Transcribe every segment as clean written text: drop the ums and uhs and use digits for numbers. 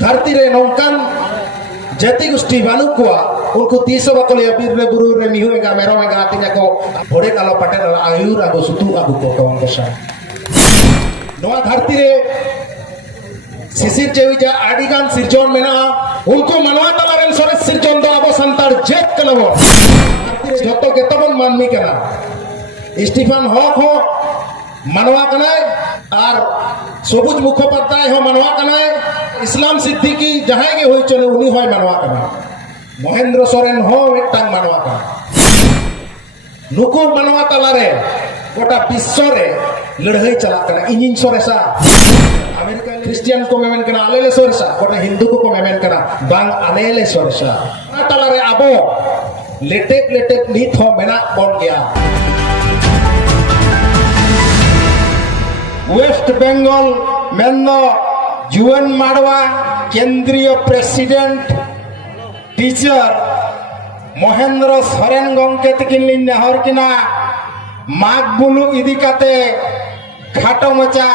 धरती रे नौकान जाति गोष्ठी बानु कुआ उनको तीसो बाको ले अबीर रे बुरु रे मिहु एगा मेरो एगा आतिना को भोरे कालो पटेल आयुर आगो सुतु आगो को कौन दशा नोआ धरती रे सिसिर चेविजा आडिगान सिरजोन मेना उनको मनवा तलारेन सोरे सिरजोन दो आबो संतार जेत कनबो धरती रे जतो केतबन मानमी कना स्टीफन हॉक हो मनवा कनाय और सबुज मुखोपाध्याय हो मनवा कनाय इस्लाम सिद्दीकी जहां के होई चले उनी होय मनवा कना महेंद्र सोरेन हो मिटांग मनवा कना नुको मनवा तलारे गोटा विश्व रे लड़ाई चला कना इंजिन सोरेसा अमेरिका क्रिश्चियन को मेमेन कना आलेले सोरेसा गोटा हिंदू को मेमेन कना बांग आलेले सोरेसा तलारे आबो लेटेक लेटेक नीत हो मेना बन गया वेस्ट बेंगल मेनो जुएन माडवा केंद्रीय प्रेसिडेंट टीचर महेंद्र सोरेन गंके तकिन लिन नेहर किना माग बुलु इदी काते खाटो मचा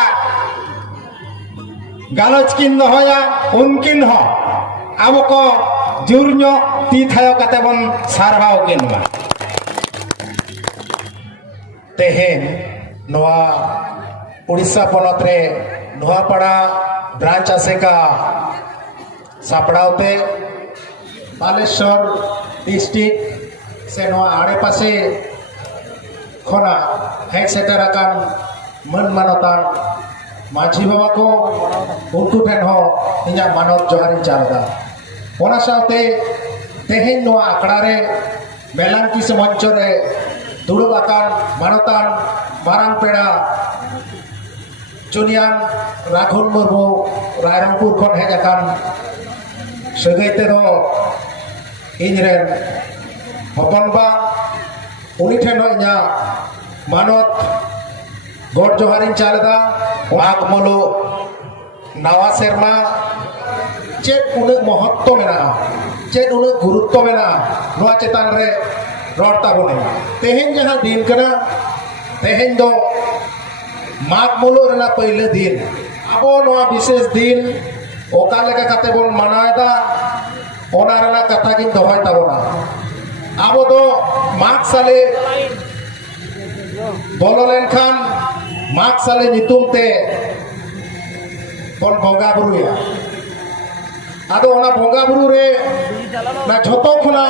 गालोच किन होया उनकिन हो अब को जुरño ती थायो काते बन सारवाओ किन मा तेहेन नोआ उड़ीसा पनत रे नोहापाड़ा ब्रांच आसेका सापड़ावते बालेश्वर डिस्ट्रिक्ट से नोआ आड़े पासे खोना हेड सेटर आकान मन मानतान माझी बाबा को उनको ठेन हो इन्या मानव जोहारी चालदा ओना सावते तेहेन नोआ आकड़ा रे मेलांकी से मंचो रे दुड़ुब आकान मानतान मारांग पेड़ा चुनियान राघुन मुर्मू रायरंगपुर खन हेज आकान सगैते दो इनरेन हपनबा उनी ठेन हो इन्या मानत गोड जोहारिन चालदा माग मोलो नावा सेरमा चेत उन्हें महत्व मेना चेत उन्हें गुरुत्व मेना नोआ चेतान रे रोडता बने तेहेन जहां दिन कना तेहेन दो माग मोलो रेना पहले दिन आबो नोआ विशेष दिन ओका लेका काते बोन मनायदा ओना रेना कथा किन दोहय ताबोना आबो दो माग साले बोलो लेनखान माग साले नितुम ते बोन बोंगा बुरुया आदो ओना बोंगा बुरु रे ना झोतो खुना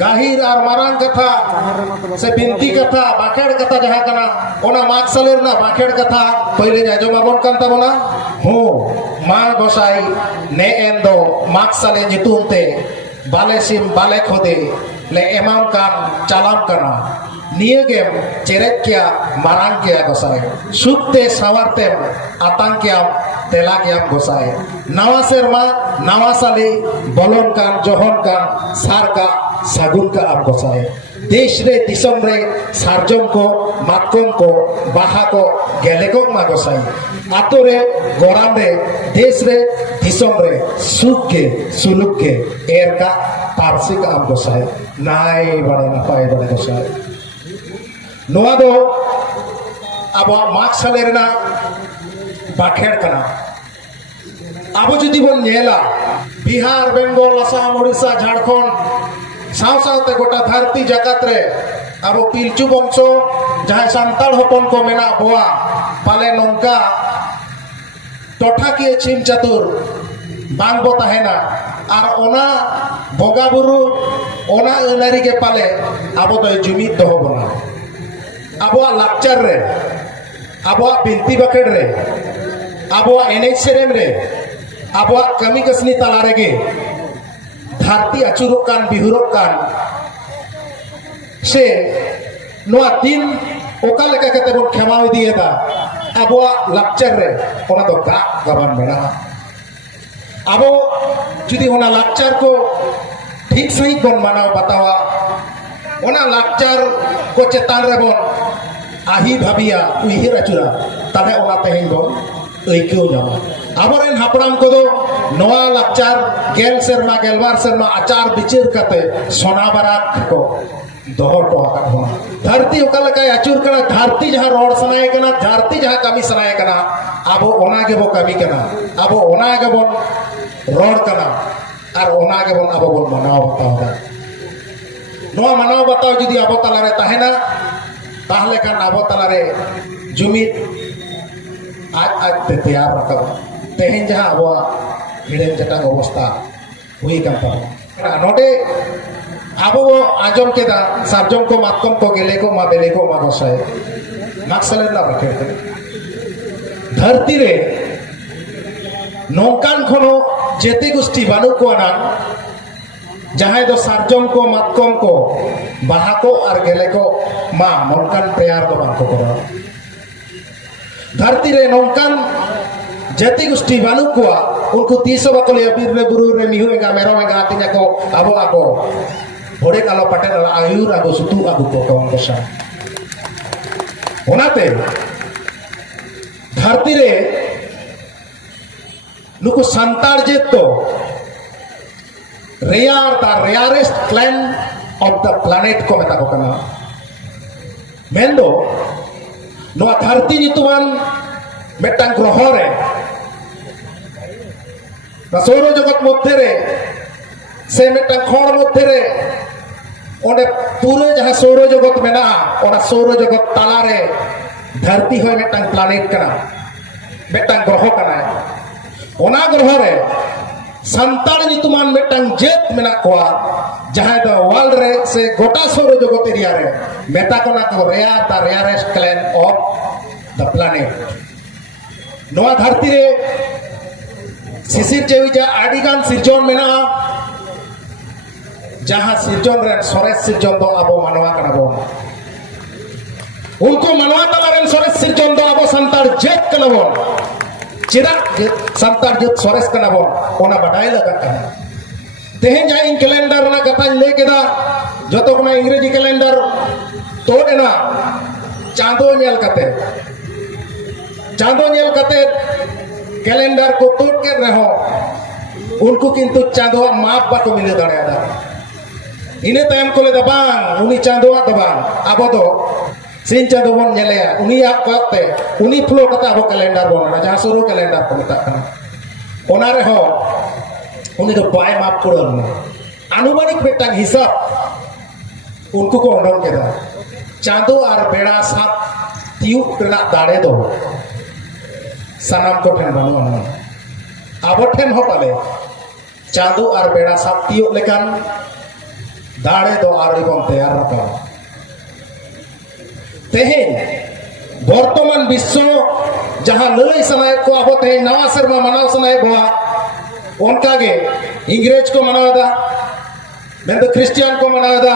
गाहिर और मारांग कथा से बिनती कथा बाखेड़ कथा जहां कना ओना माग सालेर ना बाखेड़ कथा पहले जाजो बाबन कांता बोला हो मां गोसाई ने एंदो माग साले नितुम ते बाले सिम बाले खोदे ले एमाम कान चालाम कना नियगेम चेरेक क्या मारांग क्या गोसाई सुखते सवारते आतंक क्या तेला क्या गोसाई नवा सेरमा नवा साले बलोन कान जोहन कान सार का सागुन का आप गोसाई देश रे दिसम रे सार्जम को मातकम को बाहा को गेलेको मा गोसाई आतो रे गोराम रे देश रे दिसम रे सुख के सुलुक के एर का पारसी का आप गोसाई नाई बड़े ना पाए बड़े गोसाई नोआ दो अब माग साले रेना बाखेड़ कना अब जुदी बन नेला बिहार बेंगल असम उड़ीसा झारखंड साव सावते गोटा धरती जगत रे अब पिलचु वंशो जहां संताल हपन को मेना बोआ पाले नौका टोठा किए छिम चतुर बांग बो तहेना और ओना बोगा बुरु ओना अनारी के पाले अब तो जुमित दो बना अब लाक्चर रे अब बिनती बकेट रे अब एनएच सेरेम रे अब कमी कसनी तला रे धरती अचुरुक कान बिहुरुक कान से नोआ दिन ओका लेका कते बन खेमाव दिए दा अब लाक्चर रे ओना तो गा गबन मेना अब जुदी ओना लाक्चर को ठीक सही बन मानाव बतावा ओना लाक्चर को चेतान रे बन आही भाबिया उहिर अचुरा तबे ओना तेहेन बन ऐक्यो जामा आबरेन हापड़ाम को दो नोआ लाक्चर गेल सेरमा गेलवार सेरमा आचार बिचार कते सोना बाराक को दोहर टो आका होना धरती ओका लका आचुर कना धरती जहां रोड सनाए कना धरती जहां कमी सनाए कना अब ओना के बो कमी कना अब ओना के बो रोड कना और ओना के बो अब बो मनाव बताओ नोआ मनाव बताओ जदि अब तलारे ताहेना ताहले खान अब तलारे जुमिद आज आज ते तैयार रखब तेहें जहां अब हिड़ेम जटांग अवस्था हुई कन नोडे अब वो आजम के दा सार्जम को मातकम को गेले को मा बेले को मा बसाए माक्सले ना बखे धरती रे नौकान खनो जेते गोष्ठी बानु को ना जहां दो सार्जम को मातकम को बाहा को और गेले को मा नौकान तैयार दो बांको करो धरती रे नौकान जेते गोष्ठी बानु को उनको 300 बकले अबीर रे गुरु रे मिहुएगा मेरोमेगा आतिना को अब आको Bore kalau paten ayur aku sutu aku kawan besar. Onate धरती रे नुकु संतार जेतो rarest clan of the planet को मेता को कना मेंदो नोआ धरती नितुमान मेटांग ग्रह रे ना सौर जगत मध्य रे से मेटांग खोड़ मध्य रे ओने पूरे जहां सौर जगत मेना ओना सौर जगत ताला रे धरती होय मेटांग प्लैनेट कना मेटांग ग्रह कना ओना ग्रह रे संताल नितुमान मेटांग जेत मेना कोआ जहां द वर्ल्ड रे से गोटा सौर जगत एरिया रे मेटा कोना को rarest clan of the planet नोआ धरती रे सिसिर जेविजा आडिगान सिरजन मेना जहां सिरजन रे सरेस सिरजन दो अबो मानवा कना बो उनको मानवा तलारेन सरेस सिरजन दो अबो संतार जेत कना बो चिरा संतार जेत सरेस कना बो ओना बडाई लगा कना तेहें जा इन कैलेंडर ना कथा ले केदा जतो कोना इंग्रेजी कैलेंडर तोड़ेना चांदो नेल कते कैलेंडर को तोड़ के रहो उनको किंतु चांदो माप बाको मिले दाड़ा इने तायम को ले दबांग उनी चांदो दबांग अब दो सिन चांदो बन नेलेया उनी आप करते उनी फ्लो कता अब कैलेंडर बन जहां सुरू कैलेंडर को मेता कना ओना रे हो उनी तो बाय माप कोड़न आनुमानिक मेटांग हिसाब उनको को ओंडोल केदा चांदो और बेड़ा साथ तियुक रेना दाड़े दो सनाम को ठेन बनो अब ठेन हो पाले चांदो और बेड़ा साथ तियुक लेकान दाड़े दो और इबन तैयार रखा तेहें बर्तमान विश्व जहां लड़ाई सनाए को अब तेहें नवा शर्मा मनाव सनाए बोआ उनका गे इंग्रेज को मनावदा मैं तो क्रिश्चियन को मनावदा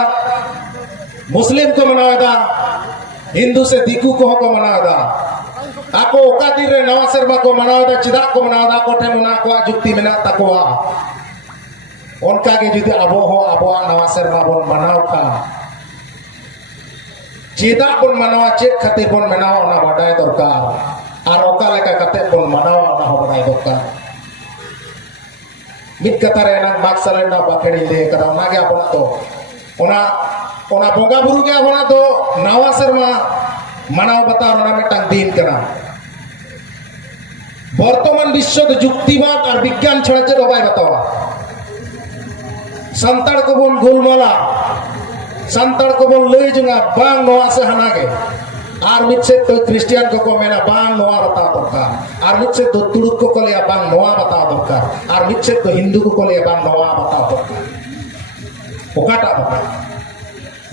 मुस्लिम को मनावदा हिंदू से दिकू को मनावदा आको ओका दिन रे नवा शर्मा को मनावदा चिदा को मनावदा को ठेन ना को जुक्ति मेना तकोआ उनका के जुदी अबो हो अबो नवा शर्मा बोन मनाव का चिदा बोन मनावा चेक खातिर बोन मनावा ना बडाय दरकार और ओका लेका कते बोन मनावा ना हो बडाय दरकार मित कथा रे ना माक्सले ना बाखेड़ी ले कदा ना के अपन तो ओना बोंगा बुरु के अपन तो नवा शर्मा मनाव बता ना मेटांग दिन कना वर्तमान विश्व जुक्तिवाद और विज्ञान छड़ा चेद बाय बतावा संताड़ को बोन गोलमाला संताड़ को बोन लई जुंगा बांग नोआ से हना के और मिच्छे तो क्रिश्चियन को मेना बांग नोआ बता दरकार और मिच्छे तो तुड़ुक को लिया बांग नोआ बता दरकार और मिच्छे तो हिंदू को लिया बांग नोआ बता दरकार ओकाटा बता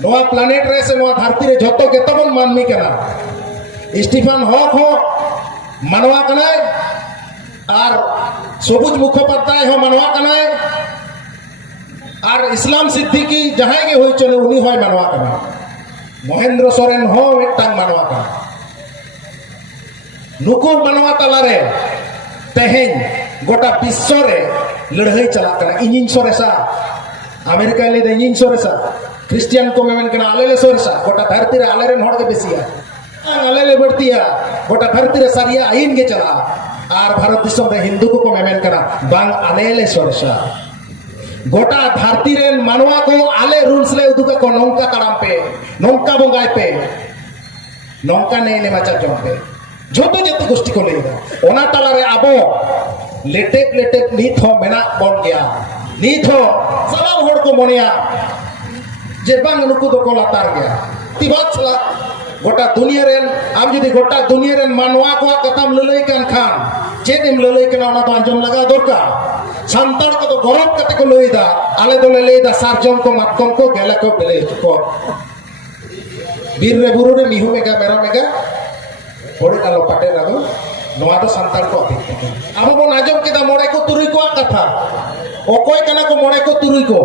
नोआ प्लैनेट रे से नोआ धरती रे जतो के तबन मानमी केना स्टीफन हॉक हो मनवा कनाय और सबुज मुखोपाध्याय हो मनवा कनाय और इस्लाम सिद्दीकी जहां के होई चले उनी होय मनवा कना महेंद्र सोरेन हो मिटांग मनवा कना नुको मनवा तलारे तेहें गोटा विश्व रे लड़ाई चला कना इंजिन सोरेसा अमेरिका ले इंजिन सोरेसा क्रिश्चियन को मेमन कना आले ले सोरेसा गोटा धरती रे आले रे होड़ के बेसिया आले ले बढ़तिया गोटा धरती रे सारिया आईन के चला और भारत दिसम रे हिंदू को मेमन कना बांग आले ले सोरेसा गोटा धरती रेन मानवा को आले रूल्स ले उदुका को नौका तड़ाम पे नौका बंगाई पे नौका नहीं ने माचा जम पे जोतो जते गोष्ठी को लेगा ओना ताला रे आबो लेटेप नीत हो मेना बन गया नीत हो सलाम होड़ को मोनिया जे बांग नुकु दो को लातार गया तिबात सला गोटा दुनिया रेन आम जुदी गोटा दुनिया रेन मानवा को कथाम ललई कान खान चेदिम ललई कना ओना तो अंजम लगा दरकार संतान को तो गौरव कते को लईदा आले दो लईदा सार्जम को मातकम को गेला को बेले को बीर रे बुरु रे मिहु मेगा मेरा मेगा होड़े कालो पाटे लागो नोआ तो संतान को अधिक अब बन आजम केदा मोड़े को तुरुई को कथा ओकोय कना को मोड़े को तुरुई को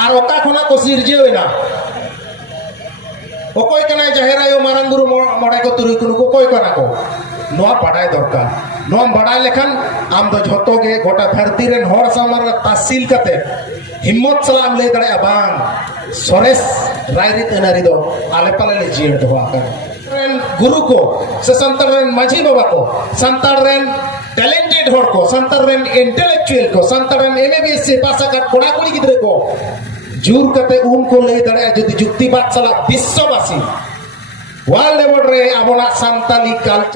आर ओका खना को सिरजेवेना ओकोय कना जहेरायो मारंग गुरु मोड़े को तुरुई को कोय कना को नोआ पढ़ाई दरकार नोआ बड़ा लेखन आम दो झोतो गे गोटा धरती रेन होड़ सामर तहसील कते हिम्मत सलाम ले दड़े बांग सोरेस रायरित एनारी दो आले पाले ले जीण दो आकर गुरु को से संतान रेन माझी बाबा को संतान रेन टैलेंटेड होड़ को संतान रेन इंटेलेक्चुअल को संतान रेन एमबीबीएस पासा का कोड़ा कोड़ी गिदरे को जूर कते उनको ले दड़े जदि जुक्ति बात सला विश्ववासी वर्ल्ड लेवल रे आबोना संताली कल्चर